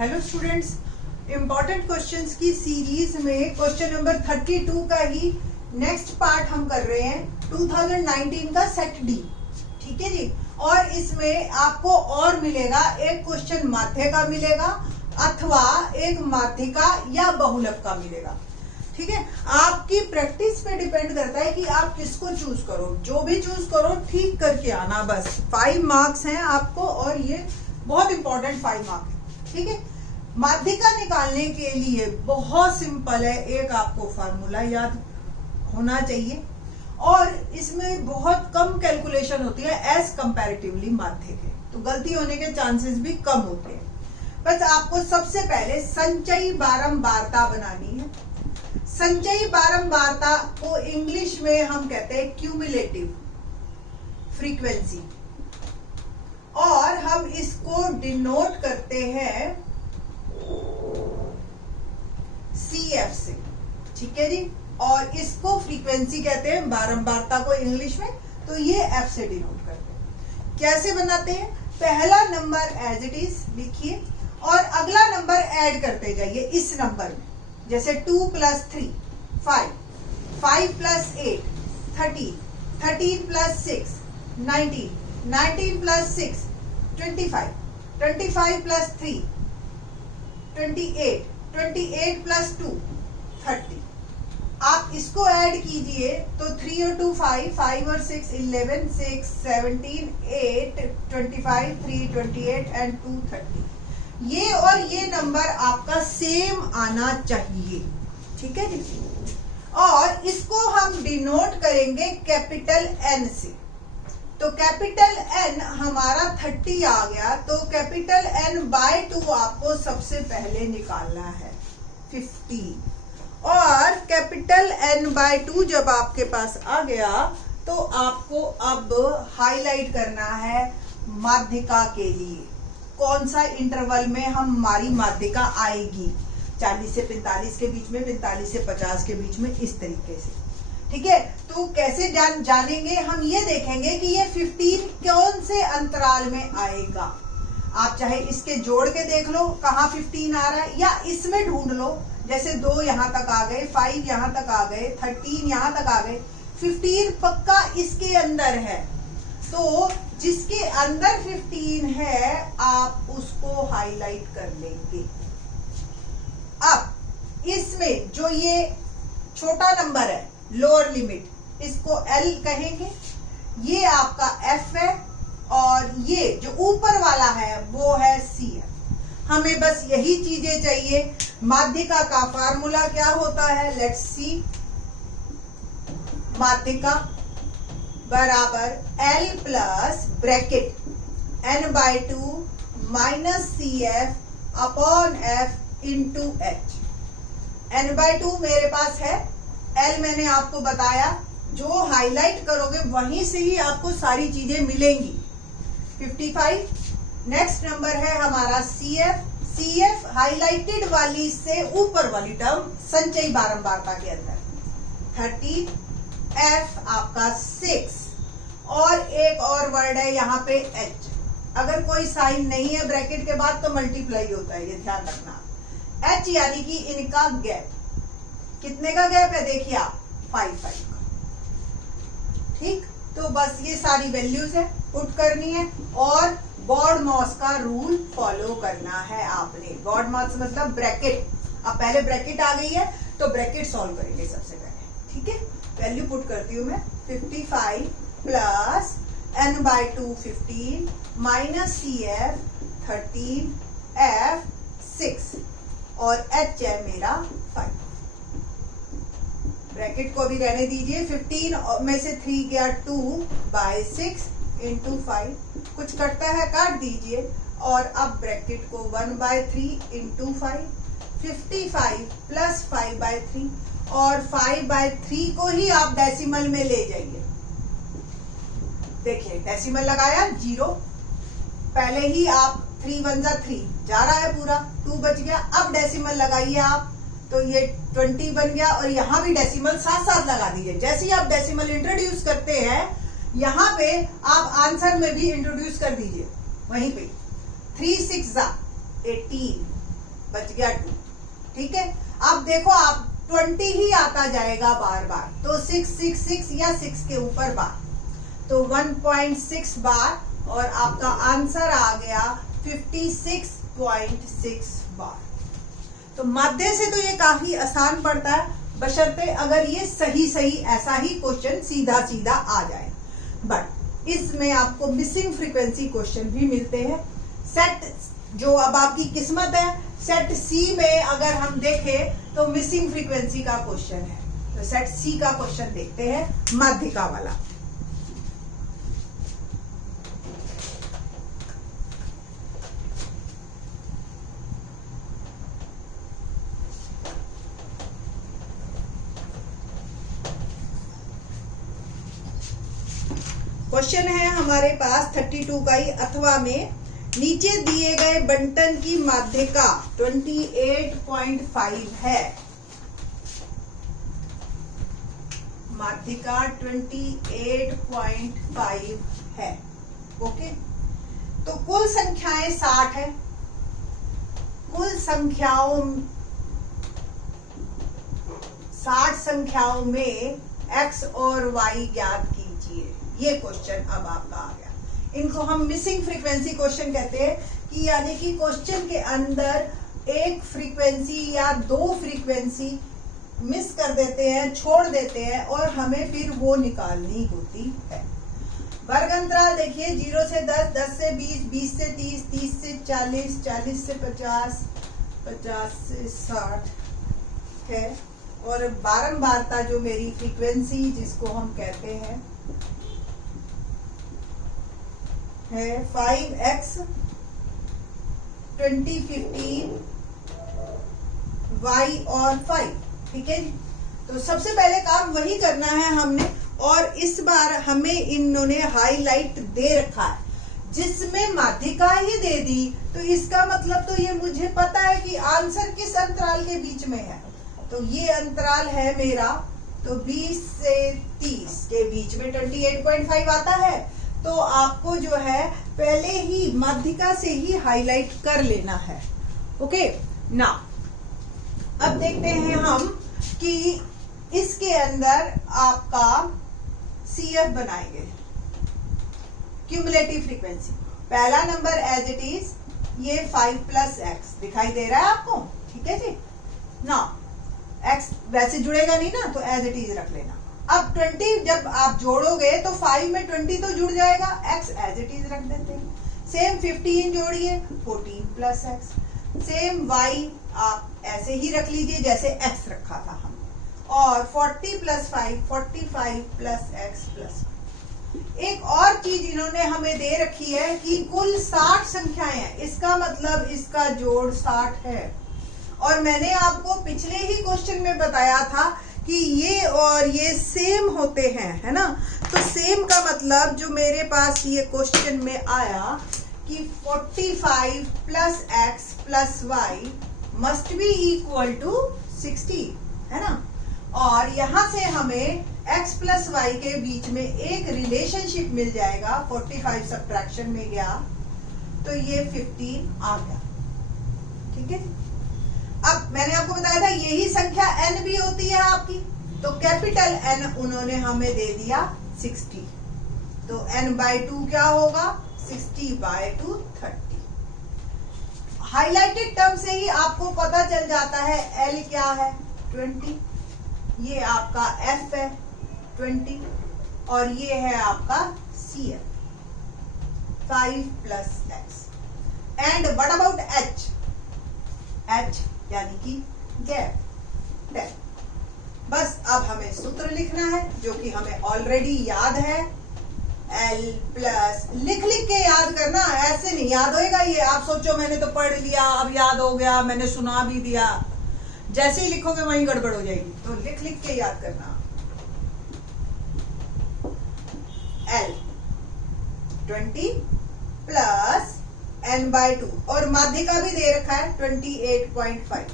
Hello students, important questions की series में question number 32 का ही नेक्स्ट पार्ट हम कर रहे हैं 2019 का सेट डी। ठीक है जी। और इसमें आपको और मिलेगा एक क्वेश्चन माध्य का मिलेगा अथवा एक माध्यिका या बहुलक का मिलेगा। ठीक है, आपकी प्रैक्टिस पे डिपेंड करता है कि आप किसको चूज करो। जो भी चूज करो ठीक करके आना, बस 5 मार्क्स हैं आपको और ये बहुत इंपॉर्टेंट 5 मार्क्स है। ठीक है, माध्यिका निकालने के लिए बहुत सिंपल है, एक आपको फार्मूला याद होना चाहिए और इसमें बहुत कम कैलकुलेशन होती है एज कंपैरेटिवली माध्य के, तो गलती होने के चांसेस भी कम होते हैं। बस आपको सबसे पहले संचयी बारंबारता बनानी है। संचयी बारंबारता को इंग्लिश में हम कहते हैं क्यूमुलेटिव फ्रीक्वेंसी और हम इसको डिनोट करते हैं CF से। ठीक है जी, और इसको फ्रीक्वेंसी कहते हैं बारंबारता को इंग्लिश में, तो ये F से डिनोट करते हैं। कैसे बनाते हैं? पहला नंबर एज इट इज लिखिए और अगला नंबर ऐड करते जाइए इस नंबर में। जैसे 2 + 3 5, 5 + 8 13, 13 + 6 19, 19 + 6 25, 25 + 3 28, 28 + 2 30। आप इसको ऐड कीजिए तो 3 और 2 5, 5 और 6 11, 6 17 8 25, 3 28 एंड 2 30। ये और ये नंबर आपका सेम आना चाहिए। ठीक है जी। और इसको हम डिनोट करेंगे कैपिटल N से। तो कैपिटल N हमारा 30 आ गया, तो कैपिटल N/2 आपको सबसे पहले निकालना है 50। और कैपिटल N/2 जब आपके पास आ गया तो आपको अब हाईलाइट करना है माध्यिका के लिए कौन सा इंटरवल में हमारी माध्यिका आएगी। 40 से 45 के बीच में, 45 से 50 के बीच में, इस तरीके से। ठीक है, तो कैसे जानेंगे हम? ये देखेंगे कि ये 15 कौन से अंतराल में आएगा। आप चाहे इसके जोड़ के देख लो कहाँ 15 आ रहा है, या इसमें ढूंढ लो। जैसे 2 यहाँ तक आ गए, 5 यहाँ तक आ गए, 13 यहाँ तक आ गए, 15 पक्का इसके अंदर है। तो जिसके अंदर 15 है आप उसको हाईलाइट कर लेंगे। अब इसमें जो ये छोटा नंबर है लोअर लिमिट, इसको L कहेंगे। ये आपका F है और ये जो ऊपर वाला है वो है CF। हमें बस यही चीजें चाहिए। माध्यिका का फार्मूला क्या होता है? Let's see. माध्यिका बराबर L plus bracket N/2 minus CF upon F into H। N/2 मेरे पास है, L मैंने आपको बताया, जो हाईलाइट करोगे वहीं से ही आपको सारी चीजें मिलेंगी। 55। नेक्स्ट नंबर है हमारा CF। CF हाईलाइटेड वाली से ऊपर वाली टर्म संचयी बारंबारता के अंदर 30। F आपका 6 और एक और वर्ड है यहाँ पे H। अगर कोई साइन नहीं है ब्रैकेट के बाद तो मल्टीप्लाई होता है, ये ध्यान रखना। H यानी कि इनका गैप। कितने का गैप है? देखिए आप 5 5 का। ठीक, तो बस ये सारी वैल्यूज है, पुट करनी है और गॉड-मॉस का रूल फॉलो करना है आपने। गॉड-मॉस मतलब ब्रैकेट। अब पहले ब्रैकेट आ गई है तो ब्रैकेट सॉल्व करेंगे सबसे पहले। ठीक है, वैल्यू पुट करती हूं मैं। 55 plus N/2 15 minus CF 13 F 6 और H है मेरा 5। ब्रैकेट को भी रहने दीजिए। 15 में से 3 गया 2/6 इंटू 5। कुछ कटता है काट दीजिए। और अब ब्रैकेट को 1/3 इंटू 5। 55 प्लस 5/3 और 5/3 को ही आप डेसिमल में ले जाइए। देखिए डेसिमल लगाया 0, पहले ही आप 3 1 जा 3 जा रहा है पूरा, 2 बच गया। अब डेसिमल लगाइए आप, तो ये 20 बन गया और यहाँ भी डेसिमल साथ साथ लगा दीजिए। जैसे ही आप डेसिमल इंट्रोड्यूस करते हैं यहाँ पे आप आंसर में भी इंट्रोड्यूस कर दीजिए वहीं पे। 3 6 18, बच गया 2। ठीक है, अब देखो आप 20 ही आता जाएगा बार बार, तो 6 6 6 या 6 के ऊपर बार, तो 1.6 बार और आपका आंसर आ गया 56.6 बार। तो माध्य से तो ये काफी आसान पड़ता है, बशर्ते अगर ये सही सही ऐसा ही क्वेश्चन सीधा सीधा आ जाए। बट इसमें आपको मिसिंग फ्रीक्वेंसी क्वेश्चन भी मिलते हैं। सेट जो अब आपकी किस्मत है, सेट सी में अगर हम देखें तो मिसिंग फ्रीक्वेंसी का क्वेश्चन है, तो सेट सी का क्वेश्चन देखते हैं, माध्यिका वाला। क्वेश्चन है हमारे पास 32 का ही, अथवा में नीचे दिए गए बंटन की माध्यिका 28.5 है। माध्यिका 28.5 है। ओके, तो कुल संख्याएं 60 है। कुल संख्याओं 60 संख्याओं में x और y ज्ञात कीजिए। ये क्वेश्चन अब आपका आ गया। इनको हम मिसिंग फ्रीक्वेंसी क्वेश्चन कहते हैं, कि यानी कि क्वेश्चन के अंदर एक फ्रीक्वेंसी या दो फ्रीक्वेंसी मिस कर देते हैं, छोड़ देते हैं, और हमें फिर वो निकालनी होती है। वर्ग अंतराल देखिए 0 से 10, 10 से 20, 20 से 30, 30 से 40, 40 से 50, 50 से 60 है। और बारंबारता जो मेरी फ्रीक्वेंसी जिसको हम कहते हैं है 5x 20 15 y और 5। ठीक है जी, तो सबसे पहले काम वही करना है हमने, और इस बार हमें इन्होंने हाईलाइट दे रखा है, जिसमें माध्यिका ही दे दी, तो इसका मतलब तो ये मुझे पता है कि आंसर किस अंतराल के बीच में है। तो ये अंतराल है मेरा, तो 20 से 30 के बीच में 28.5 आता है। तो आपको जो है पहले ही माध्यिका से ही हाईलाइट कर लेना है। ओके ना, अब देखते हैं हम कि इसके अंदर आपका CF बनाएंगे, क्यूमुलेटिव फ्रीक्वेंसी। पहला नंबर एज इट इज ये 5 + x दिखाई दे रहा है आपको। ठीक है जी ना, x वैसे जुड़ेगा नहीं ना, तो एज इट इज रख लेना। अब 20 जब आप जोड़ोगे तो 5 में 20 तो जुड़ जाएगा, x एज इट इज रख देते हैं। सेम 15 जोड़िए 14 + x, सेम y आप ऐसे ही रख लीजिए जैसे x रखा था हम, और 40 + 5 45 + x + 5। एक और चीज इन्होंने हमें दे रखी है कि कुल 60 संख्याएं हैं, इसका मतलब इसका जोड़ 60 है। और मैंने आपको पिछले ही क्वेश्चन में बताया था कि ये और ये सेम होते हैं, है ना। तो सेम का मतलब जो मेरे पास ये क्वेश्चन में आया कि 45 + x + y must be equal to 60, है ना। और यहां से हमें x + y के बीच में एक रिलेशनशिप मिल जाएगा। 45 सब्ट्रैक्शन में गया तो ये 15 आ गया। ठीक है, अब मैंने आपको बताया था यही संख्या n भी होती है आपकी, तो कैपिटल N उन्होंने हमें दे दिया 60, तो n/2 क्या होगा 60/2 30। हाइलाइटेड टर्म से ही आपको पता चल जाता है L क्या है 20, ये आपका F है 20, और ये है आपका CF 5 + x। And what about H? H यानी कि गैप। बस अब हमें सूत्र लिखना है जो कि हमें ऑलरेडी याद है। L + लिख के याद करना, ऐसे नहीं याद होएगा ये। आप सोचो मैंने तो पढ़ लिया अब याद हो गया, मैंने सुना भी दिया, जैसे ही लिखोगे वहीं गड़बड़ हो जाएगी। तो लिख के याद करना। L 20 + n/2, और माध्यिका भी दे रखा है 28.5,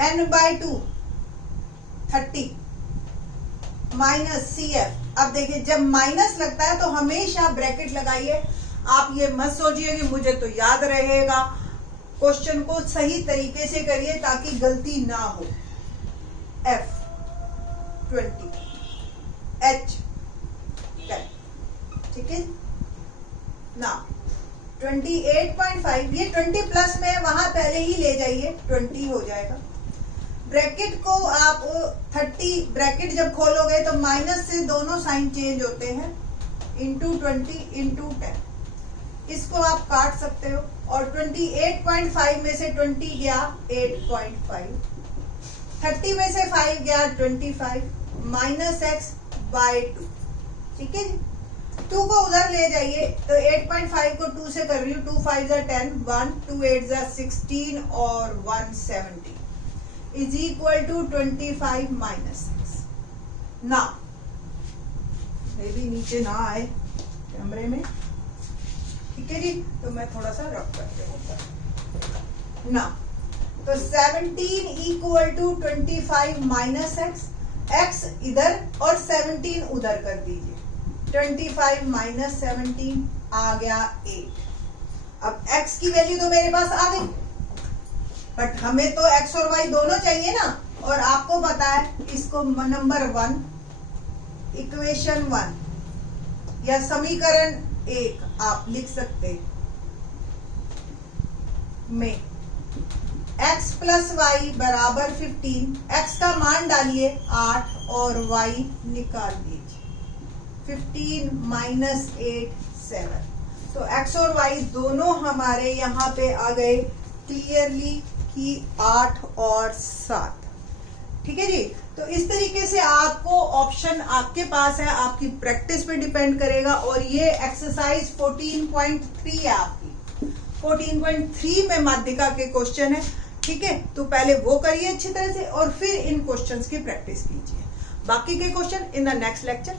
n/2 30 माइनस CF। अब देखिए जब माइनस लगता है तो हमेशा ब्रैकेट लगाइए। आप ये मत सोचिए कि मुझे तो याद रहेगा, क्वेश्चन को सही तरीके से करिए ताकि गलती ना हो। F 20, H 10, ठीक है ना। 28.5 ये 20 प्लस में वहां पहले ही ले जाइए, 20 हो जाएगा। ब्रैकेट को आप 30 ब्रैकेट जब खोलोगे तो माइनस से दोनों साइन चेंज होते हैं, इंटू 20 इंटू 10, इसको आप काट सकते हो। और 28.5 में से 20 गया 8.5, 30 में से 5 गया 25 माइनस x बाय 2, ठीक है जी। 2 को उधर ले जाइए तो 8.5 को 2 से कर रही हूँ, 2 5 जा 10, 1 2 8 जा 16 और 1 70 is equal to 25 minus x। ना ये भी नीचे ना आए कैमरे में, ठीक है जी। तो मैं थोड़ा सा रफ करके बोलता ना, तो 17 equal to 25 minus x, x इधर और 17 उधर कर दीजिए। 25 माइनस 17 आ गया 8। अब x की वैल्यू तो मेरे पास आ गई, बट हमें तो x और y दोनों चाहिए ना। और आपको पता है इसको नंबर 1 इक्वेशन 1 या समीकरण 1 आप लिख सकते में x प्लस वाई बराबर 15, x का मान डालिए 8 और y निकाल लीजिए। 15 माइनस 8 7, तो x और y दोनों हमारे यहाँ पे आ गए क्लियरली कि 8 और 7, ठीक है जी। तो इस तरीके से आपको ऑप्शन आपके पास है, आपकी प्रैक्टिस पे डिपेंड करेगा। और ये एक्सरसाइज 14.3 है आपकी, 14.3 में माध्यिका के क्वेश्चन है, ठीक है। तो पहले वो करिए अच्छी तरह से और फिर इन क्वेश्चंस की प्रैक्टिस कीजिए। बाकी के question in the next lecture.